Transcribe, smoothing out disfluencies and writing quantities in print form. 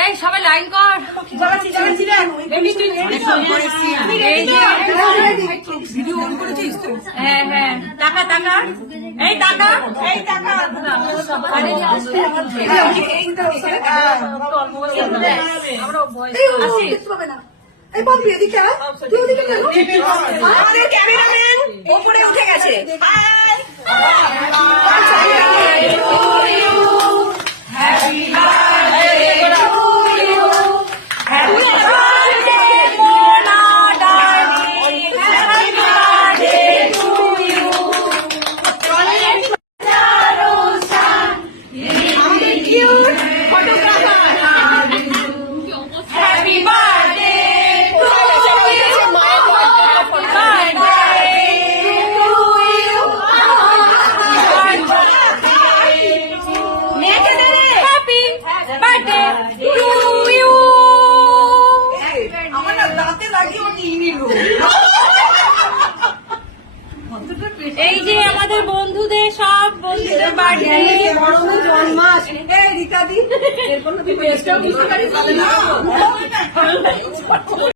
এই সবাই লাইন কর। হ্যাঁ হ্যাঁ, টাকা টাকা, এই টাকা, এই টাকা। আমাদের ক্যামেরাম্যান ওপরে উঠে গেছে। এই যে আমাদের বন্ধুদের সব বন্ধুদের বাড়ি জন্মাস রিকাদি